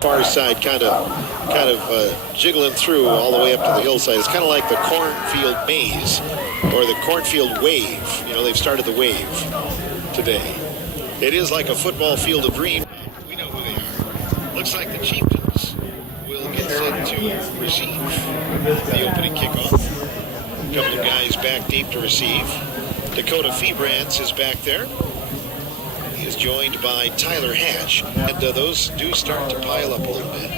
Far side kind of jiggling through all the way up to the hillside. It's kind of like the cornfield maze or the cornfield wave. You know, they've started the wave today. It is like a football field of dreams. We know who they are. Looks like the Chieftains will get set to receive the opening kickoff. A couple of guys back deep to receive. Dakota Feebrands is back there. He is joined by Tyler Hatch, and those do start to pile up a little bit.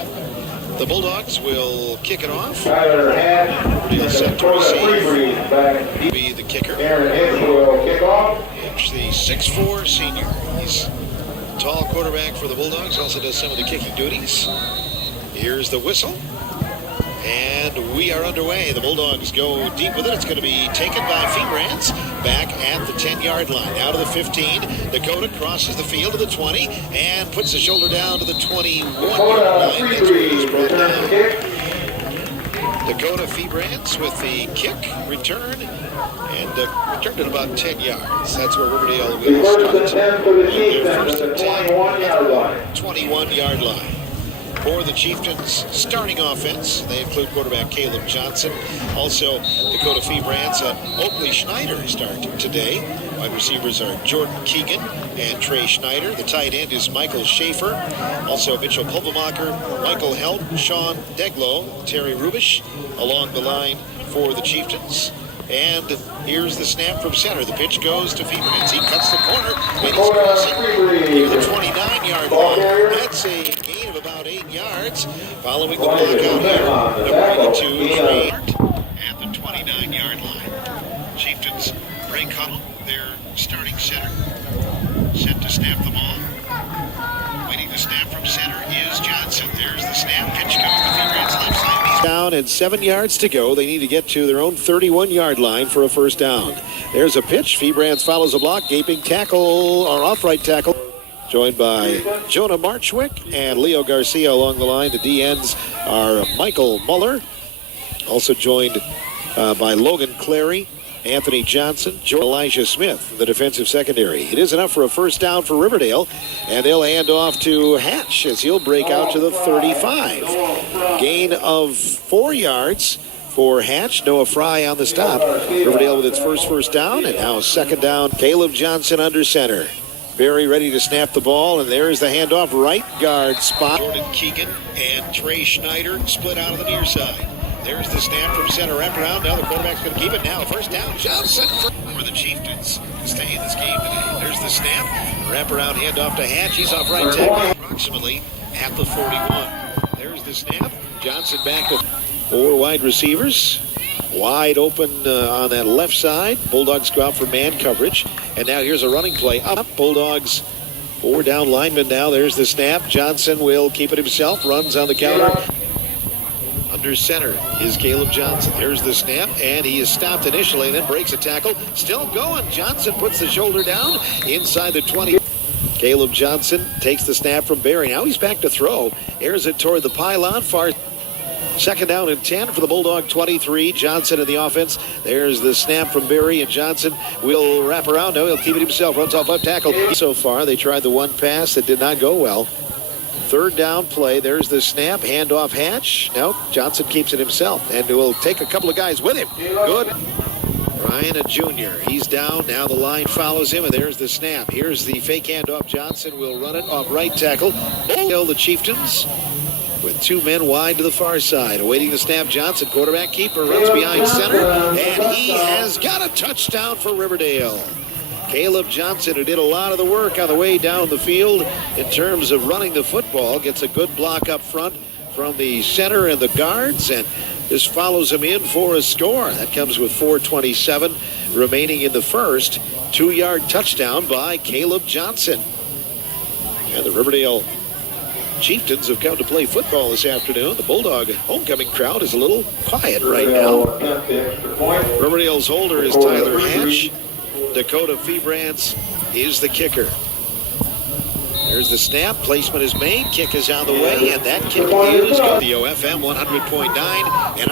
The Bulldogs will kick it off. Tyler Hatch is set to receive. Be the kicker. It's the 6'4" senior. He's a tall quarterback for the Bulldogs. Also does some of the kicking duties. Here's the whistle. And we are underway. The Bulldogs go deep with it. It's going to be taken by Feebrands back at the 10-yard line. Out of the 15. Dakota crosses the field to the 20 and puts the shoulder down to the 21-yard line. That's where he's brought down. Dakota Feebrands with the kick return and returned at about 10 yards. That's where Riverdale will start. First and 10 at the 21-yard line. For the Chieftains starting offense, they include quarterback Caleb Johnson. Also, Dakota Feebrands and Oakley Schneider start today. Wide receivers are Jordan Keegan and Trey Schneider. The tight end is Michael Schaefer. Also, Mitchell Pulvermacher, Michael Helt, Sean Deglow, Terry Rubish along the line for the Chieftains. And here's the snap from center. The pitch goes to Feebrands. He cuts the corner, and he's crossing near the 29-yard line. That's a gain of about 8 yards. Following the block out here, number 82, Trey at the 29-yard line. Chieftains break huddle, their starting center. Set to snap the ball. Waiting to snap from center is Johnson. There's the snap. Pitch goes to Feebrands left side. Down and 7 yards to go. They need to get to their own 31-yard line for a first down. There's a pitch. Feebrands follows a block. Gaping tackle or off-right tackle. Joined by Jonah Marchwick and Leo Garcia along the line. The DNs are Michael Muller. Also joined by Logan Clary, Anthony Johnson, Elijah Smith, the defensive secondary. It is enough for a first down for Riverdale, and they'll hand off to Hatch as he'll break out to the 35. Gain of 4 yards for Hatch. Noah Fry on the stop. Riverdale with its first down, and now second down. Caleb Johnson under center. Very ready to snap the ball, and there's the handoff. Right guard spot. Jordan Keegan and Trey Schneider split out of the near side. There's the snap from center, wraparound. Now the quarterback's going to keep it. Now first down. Johnson for the Chieftains to stay in this game today. There's the snap. Wraparound handoff to Hatch. He's off right tackle. Approximately at the 41. There's the snap. Johnson back with 4 wide receivers. Wide open on that left side. Bulldogs go out for man coverage. And now here's a running play. Up. Bulldogs 4 down linemen now. There's the snap. Johnson will keep it himself. Runs on the counter. Under center is Caleb Johnson. There's the snap, and he is stopped initially and then breaks a tackle. Still going. Johnson puts the shoulder down inside the 20. Caleb Johnson takes the snap from Barry. Now he's back to throw. Airs it toward the pylon. Far. Second down and 10 for the Bulldog 23. Johnson in the offense. There's the snap from Barry, and Johnson will wrap around. No, he'll keep it himself. Runs off left tackle. So far, they tried the one pass that did not go well. Third down play. There's the snap. Handoff Hatch. No, Johnson keeps it himself and will take a couple of guys with him. Good. Ryan, a junior. He's down. Now the line follows him, and there's the snap. Here's the fake handoff. Johnson will run it off right tackle. The Chieftains with 2 men wide to the far side. Awaiting the snap. Johnson, quarterback keeper, runs behind center, and he has got a touchdown for Riverdale. Caleb Johnson, who did a lot of the work on the way down the field in terms of running the football, gets a good block up front from the center and the guards, and this follows him in for a score. That comes with 4:27 remaining in the first. 2-yard touchdown by Caleb Johnson. And the Riverdale Chieftains have come to play football this afternoon. The Bulldog homecoming crowd is a little quiet right now. Riverdale's holder is Tyler Hatch. Dakota Feebrands is the kicker. There's the snap. Placement is made. Kick is on the way, and that kick is good. The OFM 100.9. And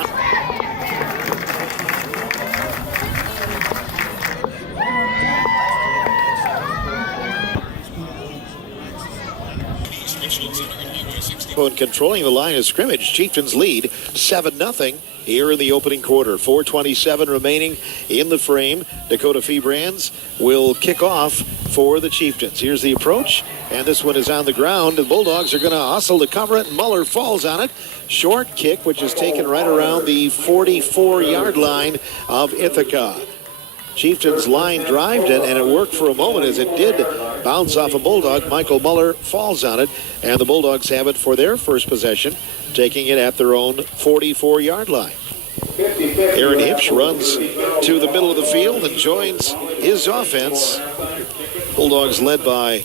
Richland Center and Highway 60. Controlling the line of scrimmage, Chieftains lead 7-0 here in the opening quarter. 4:27 remaining in the frame. Dakota Fee Brands will kick off for the Chieftains. Here's the approach, and this one is on the ground. The Bulldogs are going to hustle to cover it, and Muller falls on it. Short kick, which is taken right around the 44-yard line of Ithaca. Chieftains line drived it, and it worked for a moment as it did bounce off a Bulldog. Michael Muller falls on it, and the Bulldogs have it for their first possession, taking it at their own 44-yard line. Aaron Hipsch runs to the middle of the field and joins his offense. Bulldogs led by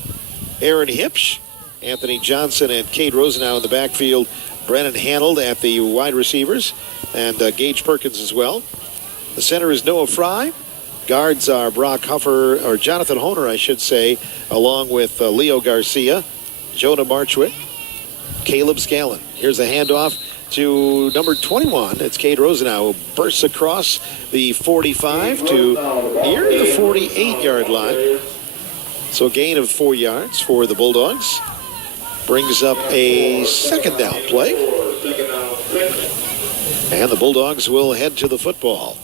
Aaron Hipsch, Anthony Johnson, and Cade Rosenau in the backfield. Brennan Hanold at the wide receivers, and Gage Perkins as well. The center is Noah Fry. Guards are Brock Huffer, or Jonathan Honer, I should say, along with Leo Garcia, Jonah Marchwick, Caleb Scallon. Here's a handoff to number 21. It's Cade Rosenau, who bursts across the 45 to near the 48-yard line. So a gain of 4 yards for the Bulldogs. Brings up a second down play. And the Bulldogs will head to the football.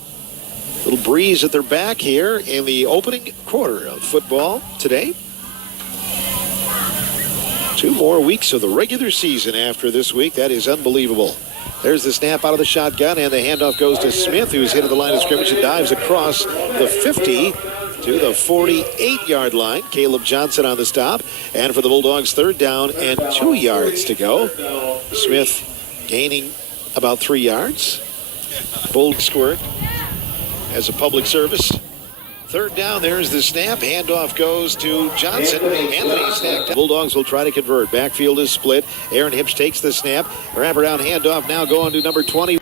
Little breeze at their back here in the opening quarter of football today. 2 more weeks of the regular season after this week. That is unbelievable. There's the snap out of the shotgun, and the handoff goes to Smith, who's hit at the line of scrimmage and dives across the 50 to the 48-yard line. Caleb Johnson on the stop. And for the Bulldogs, 3rd down and 2 yards to go. Smith gaining about 3 yards. Bull squirt as a public service. 3rd down, there's the snap. Handoff goes to Johnson. Anthony snapped. Bulldogs will try to convert. Backfield is split. Aaron Hipsch takes the snap. Wraparound handoff now going to number 20.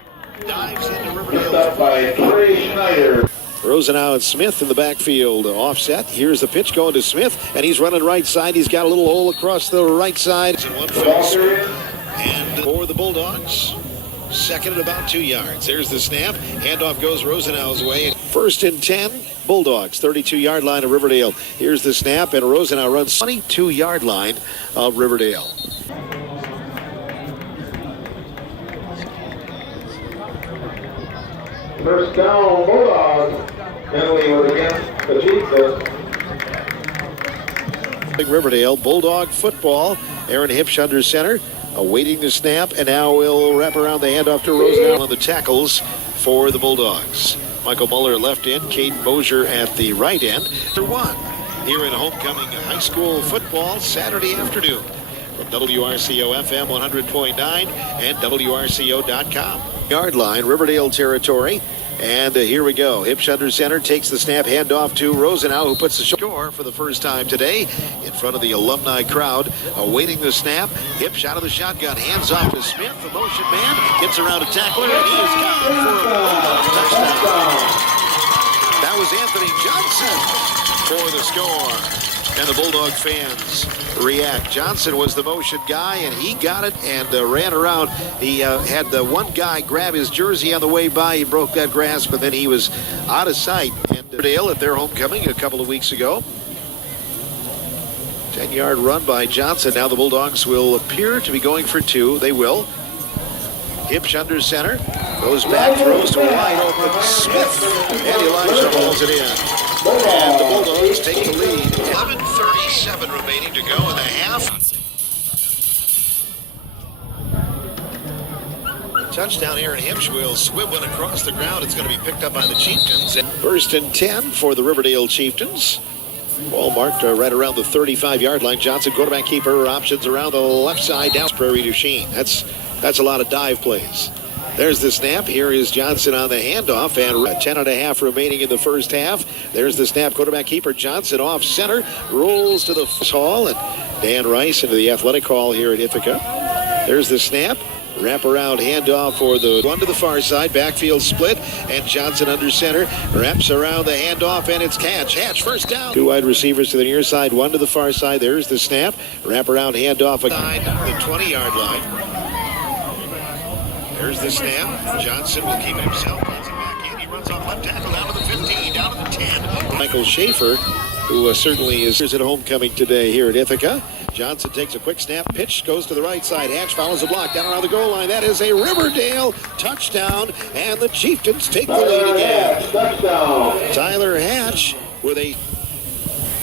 Dives into Riverdale. By Trey Schneider. Rosenau and Smith in the backfield. Offset. Here's the pitch going to Smith, and he's running right side. He's got a little hole across the right side. And for the Bulldogs, 2nd and about 2 yards. There's the snap. Handoff goes Rosenau's way. 1st and 10. Bulldogs, 32-yard line of Riverdale. Here's the snap, and Rosenau runs 22-yard line of Riverdale. First down, Bulldogs. Penalty was against the Chieftains. Riverdale, Bulldog football. Aaron Hipsch under center, awaiting the snap, and now we'll wrap around the handoff to Rosenau on the tackles for the Bulldogs. Michael Muller left end, Caden Mosier at the right end. Number 1 here in homecoming high school football Saturday afternoon from WRCO FM 100.9 and WRCO.com. Yard line, Riverdale territory. And here we go. Hipsch under center, takes the snap, handoff to Rosenau, who puts the score for the first time today in front of the alumni crowd, awaiting the snap. Hipsch out of the shotgun, hands off to Smith, the motion man, gets around a tackler, and he is gone for a Bulldogs touchdown. That was Anthony Johnson for the score. And the Bulldog fans react. Johnson was the motion guy, and he got it and ran around. He had the one guy grab his jersey on the way by. He broke that grasp, and then he was out of sight. And Riverdale at their homecoming a couple of weeks ago. 10-yard run by Johnson. Now the Bulldogs will appear to be going for 2. They will. Hipsch under center. Goes back, throws to a wide open Smith. And Elijah hauls it in. And the Bulldogs take the lead. 11:37 remaining to go in the half. Touchdown, Aaron Hipsch will swivel across the ground. It's going to be picked up by the Chieftains. 1st and 10 for the Riverdale Chieftains. Ball marked right around the 35-yard line. Johnson, quarterback keeper, options around the left side. Down Prairie Duchesne. That's a lot of dive plays. There's the snap. Here is Johnson on the handoff, and 10 and a half remaining in the first half. There's the snap. Quarterback keeper Johnson off center, rolls to the hall, and Dan Rice into the athletic hall here at Ithaca. There's the snap. Wraparound handoff for the one to the far side. Backfield split, and Johnson under center. Wraps around the handoff, and it's catch. Hatch, 1st down. 2 wide receivers to the near side, 1 to the far side. There's the snap. Wraparound handoff. The 20-yard line. There's the snap. Johnson will keep it himself. Pulls it back in. He runs off left tackle down to the 15, down to the 10. Michael Schaefer, who certainly is at homecoming today here at Ithaca. Johnson takes a quick snap. Pitch goes to the right side. Hatch follows the block down around the goal line. That is a Riverdale touchdown. And the Chieftains take the lead again. Tyler Hatch with a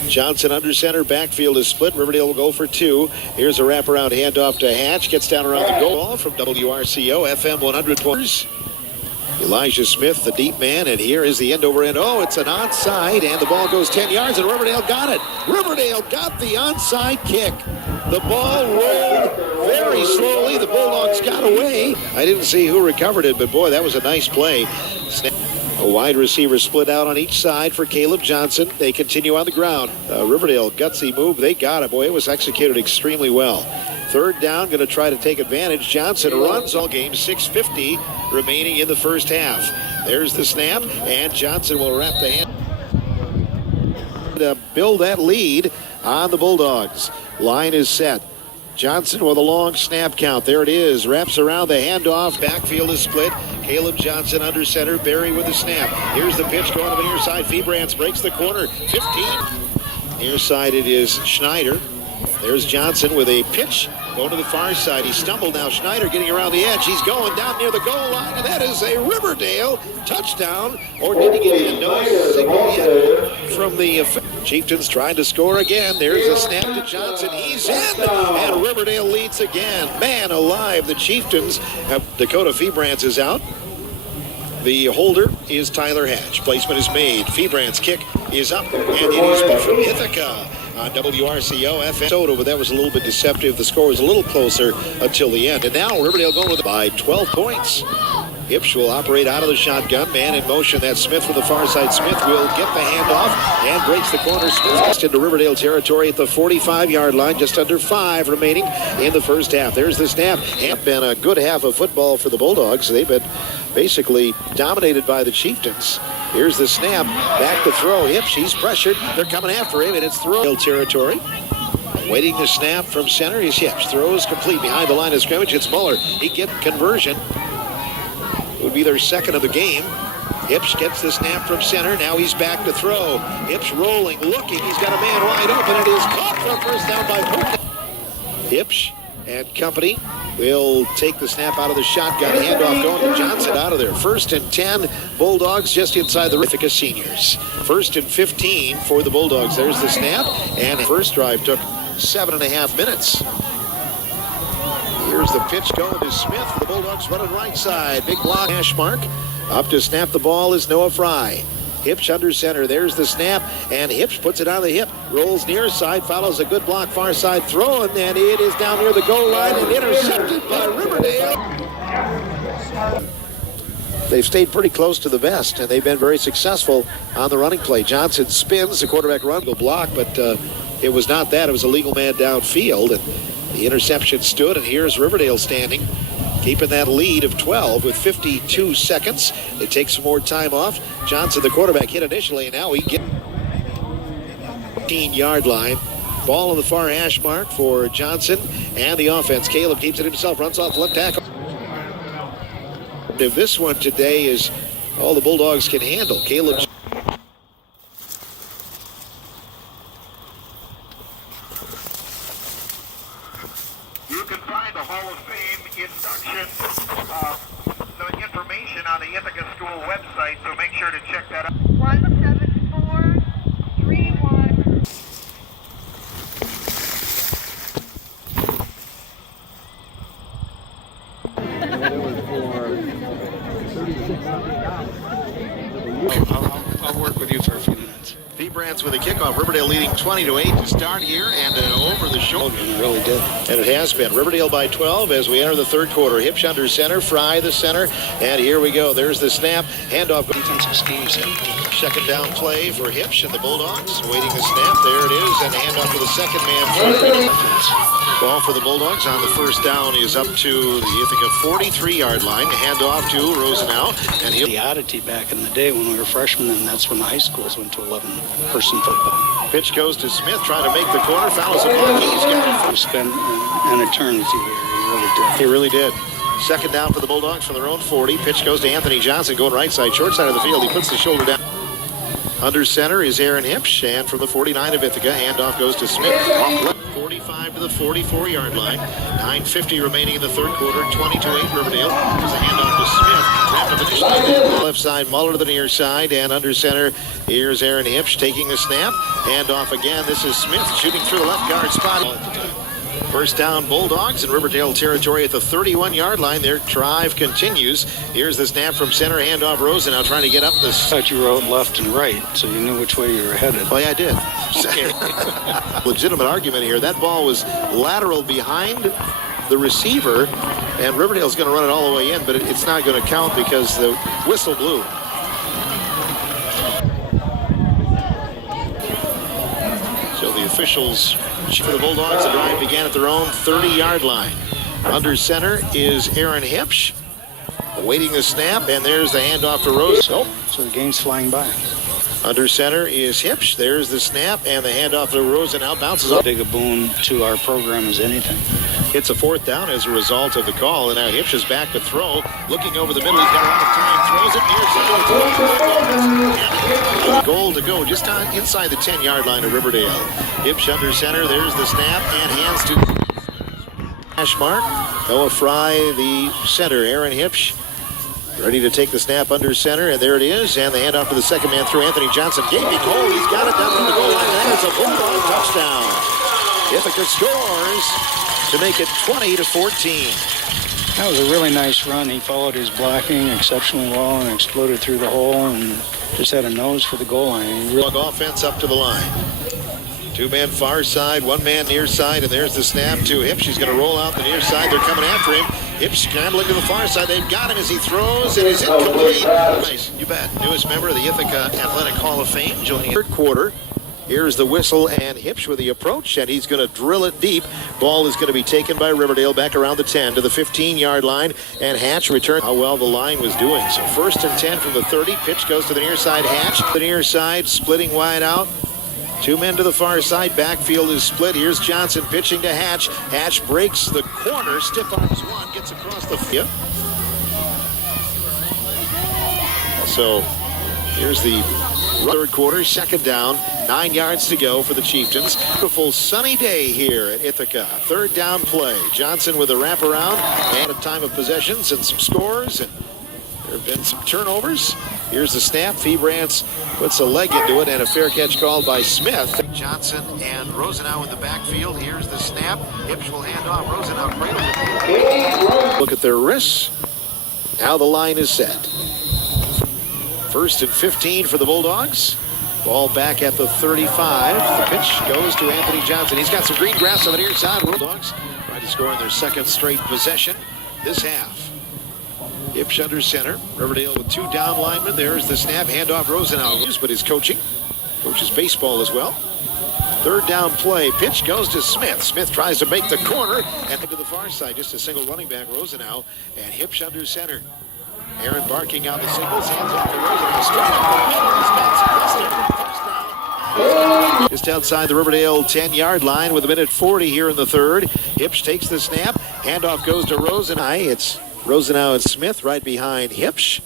Johnson under center. Backfield is split. Riverdale will go for 2. Here's a wraparound handoff to Hatch. Gets down around the goal. Ball from WRCO FM 100 points. Elijah Smith, the deep man, and here is the end over end. Oh, it's an onside, and the ball goes 10 yards, and Riverdale got it. Riverdale got the onside kick. The ball rolled very slowly. The Bulldogs got away. I didn't see who recovered it, but boy, that was a nice play. A wide receiver split out on each side for Caleb Johnson. They continue on the ground. Riverdale, gutsy move. They got it. Boy, it was executed extremely well. Third down, going to try to take advantage. Johnson runs all game. 6:50 remaining in the first half. There's the snap, and Johnson will wrap the hand to build that lead on the Bulldogs. Line is set. Johnson with a long snap count. There it is. Wraps around the handoff. Backfield is split. Caleb Johnson under center. Barry with the snap. Here's the pitch going to the near side. Febrantz breaks the corner. 15. Near side it is Schneider. There's Johnson with a pitch going to the far side. He stumbled now. Schneider getting around the edge. He's going down near the goal line, and that is a Riverdale touchdown. Or did he get in? No signal yet from the Chieftains trying to score again. There's a snap to Johnson. He's in, and Riverdale leads again. Man alive, the Chieftains have Dakota Febrantz is out. The holder is Tyler Hatch. Placement is made. Febrantz kick is up, and it is from Ithaca on WRCO FM. Soda, but that was a little bit deceptive. The score was a little closer until the end. And now Riverdale going with it by 12 points. Hipsch will operate out of the shotgun. Man in motion. That's Smith from the far side. Smith will get the handoff and breaks the corner. Smith gets into Riverdale territory at the 45-yard line. Just under 5 remaining in the first half. There's the snap. And been a good half of football for the Bulldogs. They've been basically dominated by the Chieftains. Here's the snap. Back to throw. Hipsch, he's pressured. They're coming after him, and it's throw territory. Waiting to snap from center is Hipsch. Throws complete behind the line of scrimmage. It's Muller. He gets conversion. It would be their second of the game. Hipsch gets the snap from center. Now he's back to throw. Hipsch rolling, looking. He's got a man wide open. It is caught for a first down by Pope. Hipsch and company will take the snap out of the shotgun. Handoff going to Johnson out of there. 1st and 10. Bulldogs just inside the Ithaca seniors. 1st and 15 for the Bulldogs. There's the snap. And the first drive took 7.5 minutes. Here's the pitch going to Smith. The Bulldogs running right side. Big block. Hash mark. Up to snap the ball is Noah Fry. Hipsch under center. There's the snap, and Hipsch puts it on the hip. Rolls near side, follows a good block, far side throw, and then it is down near the goal line and intercepted by Riverdale. They've stayed pretty close to the vest, and they've been very successful on the running play. Johnson spins, the quarterback run, go block, but it was not that. It was a legal man downfield, and the interception stood, and here's Riverdale standing, keeping that lead of 12 with 52 seconds. They take some more time off. Johnson, the quarterback, hit initially, and now he gets 15-yard line. Ball on the far hash mark for Johnson and the offense. Caleb keeps it himself, runs off left tackle. If this one today is all the Bulldogs can handle. Caleb. You can find the Hall of Fame induction the information on the Ithaca School website, so make sure to check that out. 17431. I'll work with you for a few minutes. Febrantz with a kickoff. Riverdale leading 20-8 to start here, and over the shoulder. It really did. And it has been. Riverdale by 12 as we enter the third quarter. Hipsch under center, Fry the center, and here we go. There's the snap. Handoff. Defensive schemes. Second down play for Hipsch and the Bulldogs. Waiting the snap. There it is, and the handoff to the second man. Ball for the Bulldogs on the first down is up to the Ithaca 43-yard line. Handoff to Rosenau, and he'll The oddity back in the day when we were freshmen, and that's when the high schools went to 11-person football. pitch goes to Smith, trying to make the corner. Fouls the ball. He's got it. We spent an eternity here. He really did. He really did. Second down for the Bulldogs from their own 40. Pitch goes to Anthony Johnson going right side, short side of the field. He puts the shoulder down. Under center is Aaron Hipsch, and from the 49 of Ithaca, handoff goes to Smith. Off left, 45 to the 44-yard line. 9:50 remaining in the third quarter. 22-8 Riverdale. There's a handoff to Smith. Wrapped up initially. Left side, Muller to the near side, and under center, here's Aaron Hipsch taking the snap. Handoff again. This is Smith shooting through the left guard spot. First down, Bulldogs in Riverdale territory at the 31-yard line. Their drive continues. Here's the snap from center, handoff Rosen now trying to get up this. I thought you wrote left and right, so you knew which way you were headed. Oh, yeah, I did. Okay. Legitimate argument here. That ball was lateral behind the receiver, and Riverdale's going to run it all the way in, but it's not going to count because the whistle blew. So the officials for the Bulldogs, the drive began at their own 30-yard line. Under center is Aaron Hipsch, awaiting the snap, and there's the handoff to Rose. So the game's flying by. Under center is Hipsch. There's the snap, and the handoff to Rose, and now bounces up. Big a boon to our program as anything. It's a fourth down as a result of the call, and now Hipsch is back to throw. Looking over the middle, he's got a lot of time. Throws it near side. Goal to go just inside the 10-yard line of Riverdale. Hipsch under center. There's the snap, and hands to hash mark. Noah Fry, the center. Aaron Hipsch ready to take the snap under center, and there it is. And the handoff to the second man through Anthony Johnson. Gave me goal. He's got it down on the goal line. That is a Bulldog touchdown. Ithaca scores to make it 20-14. That was a really nice run. He followed his blocking exceptionally well and exploded through the hole and just had a nose for the goal line. Really offense up to the line. Two-man far side, one-man near side, and there's the snap to Hipsch. He's going to roll out the near side. They're coming after him. Hipsch scrambling to the far side. They've got him as he throws, and is incomplete. Nice, you bet. Newest member of the Ithaca Athletic Hall of Fame, joining third quarter. Here's the whistle, and Hipsch with the approach, and he's going to drill it deep. Ball is going to be taken by Riverdale back around the 10 to the 15-yard line, and Hatch returned how well the line was doing. So 1st and 10 from the 30. Pitch goes to the near side. Hatch, the near side, splitting wide out. Two men to the far side. Backfield is split. Here's Johnson pitching to Hatch. Hatch breaks the corner. Stiff arms one. Gets across the field. So here's the third quarter. Second down. 9 yards to go for the Chieftains. Beautiful sunny day here at Ithaca. Third down play. Johnson with a wraparound and a time of possessions and some scores. And there have been some turnovers. Here's the snap. Febrance puts a leg into it, and a fair catch called by Smith. Johnson and Rosenau in the backfield. Here's the snap. Hipsch will hand off. Rosenau cradle. Look at their wrists. Now the line is set. 1st and 15 for the Bulldogs. Ball back at the 35. The pitch goes to Anthony Johnson. He's got some green grass on the near side. Bulldogs trying to score in their second straight possession this half. Hipsch under center. Riverdale with 2 down linemen. There's the snap. Handoff Rosenau, but he's coaching. Coaches baseball as well. Third down play. Pitch goes to Smith. Smith tries to make the corner and to the far side. Just a single running back, Rosenau. And Hipsch under center. Aaron barking out the signals. Hands off to Rosenau. Just outside the Riverdale 10-yard line with 1:40 here in the third. Hipsch takes the snap. Handoff goes to Rosenau. It's Rosenau and Smith right behind Hipsch.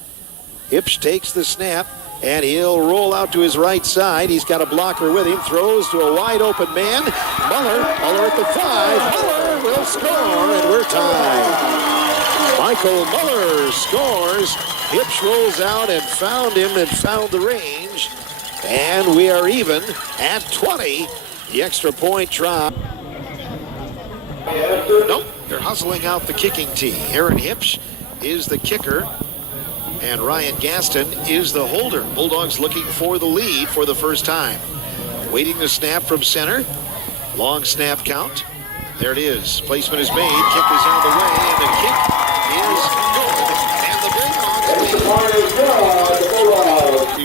Hipsch takes the snap, and he'll roll out to his right side. He's got a blocker with him. Throws to a wide open man. Muller at the 5. Muller will score, and we're tied. Michael Muller scores. Hipsch rolls out and found him and found the range. And we are even at 20. The extra point drop. Nope, they're hustling out the kicking tee. Aaron Hipsch is the kicker, and Ryan Gaston is the holder. Bulldogs looking for the lead for the first time. Waiting the snap from center. Long snap count. There it is. Placement is made. Kick is on the way, and the kick is good. And the Bulldogs lead.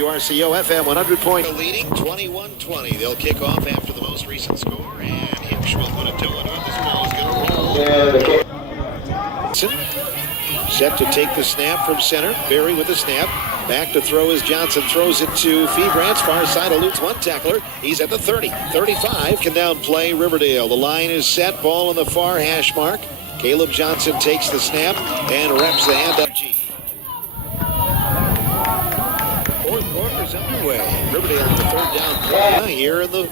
URCO FM 100 point leading 21-20. They'll kick off after the most recent score, and Hipsch will put a toe into it. This ball is going to roll. Set to take the snap from center. Berry with the snap. Back to throw as Johnson throws it to Febrance. Far side eludes one tackler. He's at the 30. 35. Can down play Riverdale. The line is set. Ball on the far hash mark. Caleb Johnson takes the snap and reps the hand up. Fourth quarter is underway. Riverdale here in the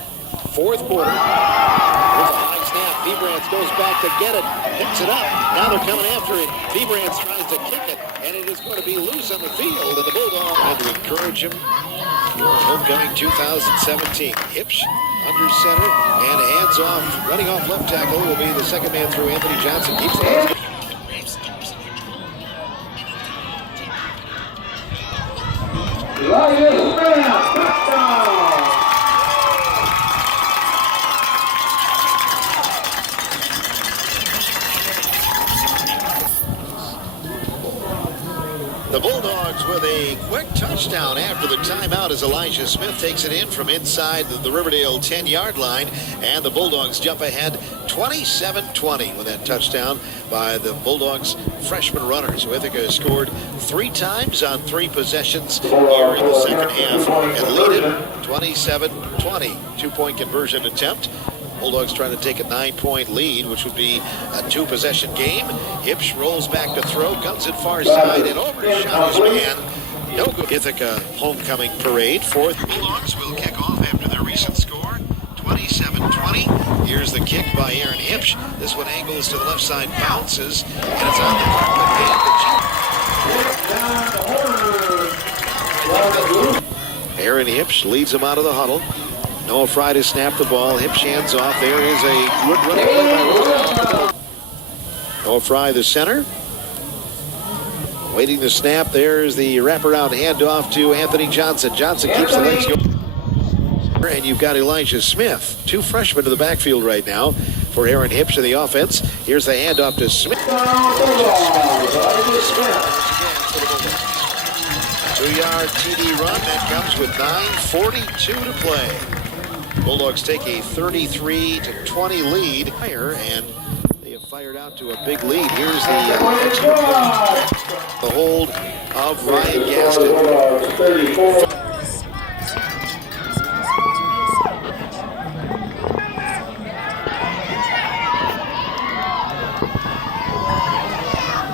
fourth quarter. There's a high snap. Febrance goes back to get it. Picks it up. Now they're coming after it. Febrance tries to kick it, and it is going to be loose on the field. And the Bulldogs trying to encourage him for homecoming 2017. Hipsch under center and hands off. Running off left tackle will be the second man through. Anthony Johnson keeps the hands. The Bulldogs with a quick touchdown after the timeout as Elijah Smith takes it in from inside the Riverdale 10-yard line, and the Bulldogs jump ahead 27-20 with that touchdown by the Bulldogs freshman runners. Ithaca has scored 3 times on 3 possessions here in the second half and lead it 27-20. 2-point conversion attempt. Bulldogs trying to take a 9-point lead, which would be a 2-possession game. Hipsch rolls back to throw, guns it far side, and overshot his man. No good. Ithaca homecoming parade. Fourth. Bulldogs will kick off after their recent score, 27-20. Here's the kick by Aaron Hipsch. This one angles to the left side, bounces, and it's on the carpet. Aaron Hipsch leads him out of the huddle. Noah Fry to snap the ball. Hipsch hands off. There is a good running play by Rosen. Noah Fry, the center. Waiting to snap. There's the wraparound handoff to Anthony Johnson. Johnson keeps the legs going. And you've got Elijah Smith. 2 freshmen to the backfield right now for Aaron Hipsch in the offense. Here's the handoff to Smith. 2-yard TD run. That comes with 9:42 to play. Bulldogs take a 33-20 lead and they have fired out to a big lead. Here's the extra point. The hold of Ryan Gaston.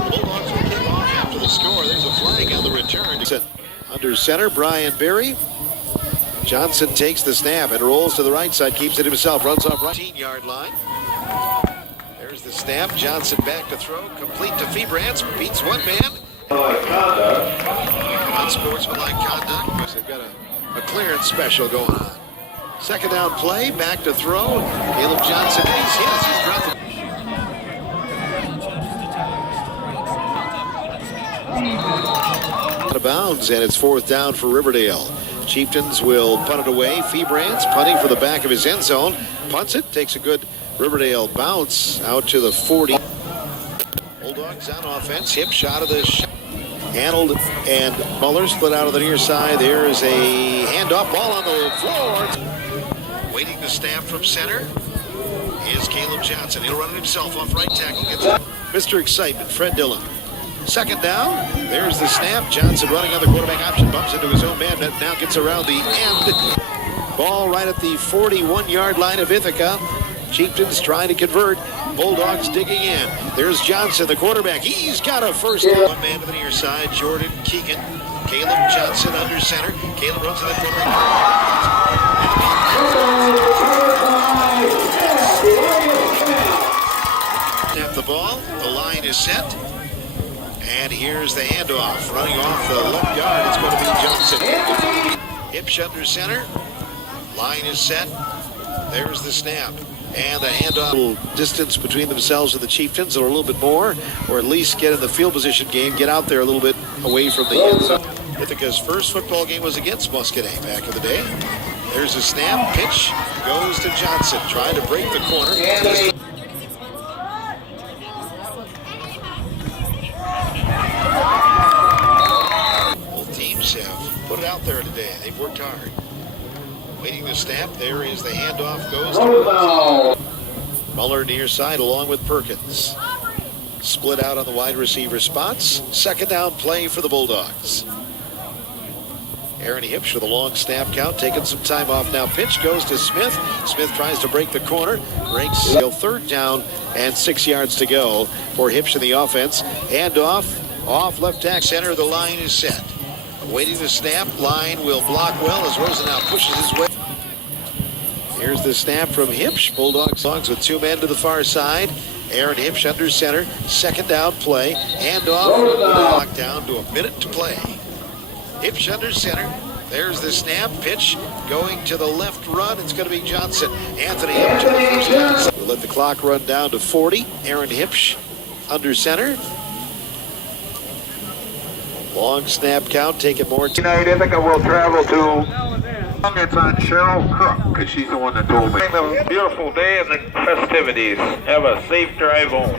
Bulldogs will kick off after the score. There's a flag on the return. Under center, Brian Berry. Johnson takes the snap and rolls to the right side, keeps it himself, runs off right 18-yard line. There's the snap. Johnson back to throw, complete to Febrance, beats one man. Unsportsmanlike conduct. They've got a clearance special going on. Second down play, back to throw. Caleb Johnson, he's hit. He's dropped out of bounds, and it's 4th down for Riverdale. Chieftains will punt it away. Febrance punting for the back of his end zone. Punts it, takes a good Riverdale bounce out to the 40. Bulldogs on offense. Hip shot of the shot. Handled, and Muller split out of the near side. There is a handoff ball on the floor. Waiting to snap from center is Caleb Johnson. He'll run it himself off right tackle. Gets it. Mr. Excitement, Fred Dillon. Second down. There's the snap. Johnson running on the quarterback option. Bumps into his own man. That now gets around the end. Ball right at the 41-yard line of Ithaca. Chieftains trying to convert. Bulldogs digging in. There's Johnson, the quarterback. He's got a first down. One man to the near side. Jordan Keegan. Caleb Johnson under center. Caleb runs to the quarterback. Snap the ball. The line is set. And here's the handoff. Running off the left guard, it's going to be Johnson. Hipsch under center. Line is set. There's the snap. And the handoff. A little distance between themselves and the Chieftains, or a little bit more, or at least get in the field position game, get out there a little bit away from the end zone. Ithaca's first football game was against Muscoda back in the day. There's a snap. Pitch goes to Johnson. Trying to break the corner. Have put it out there today. They've worked hard. Waiting to snap. There is the handoff. Goes to Muller near side along with Perkins. Split out on the wide receiver spots. Second down play for the Bulldogs. Aaron Hipsch with a long snap count, taking some time off now. Pitch goes to Smith. Smith tries to break the corner. Breaks. Third down and 6 yards to go for Hipsch in the offense. Handoff. Off left tack center. The line is set. Waiting to snap. Line will block well as Rosenau pushes his way. Here's the snap from Hipsch. Bulldogs with two men to the far side. Aaron Hipsch under center. Second down play. Handoff. Locked down to a minute to play. Hipsch under center. There's the snap. Pitch going to the left run. It's going to be Johnson. Anthony Hipsch to the first down. We'll let the clock run down to 40. Aaron Hipsch under center. Long snap count. Taking more time. Tonight, Ithaca will travel to... It's on Cheryl Crook, because she's the one that told me. A beautiful day of the festivities. Have a safe drive home.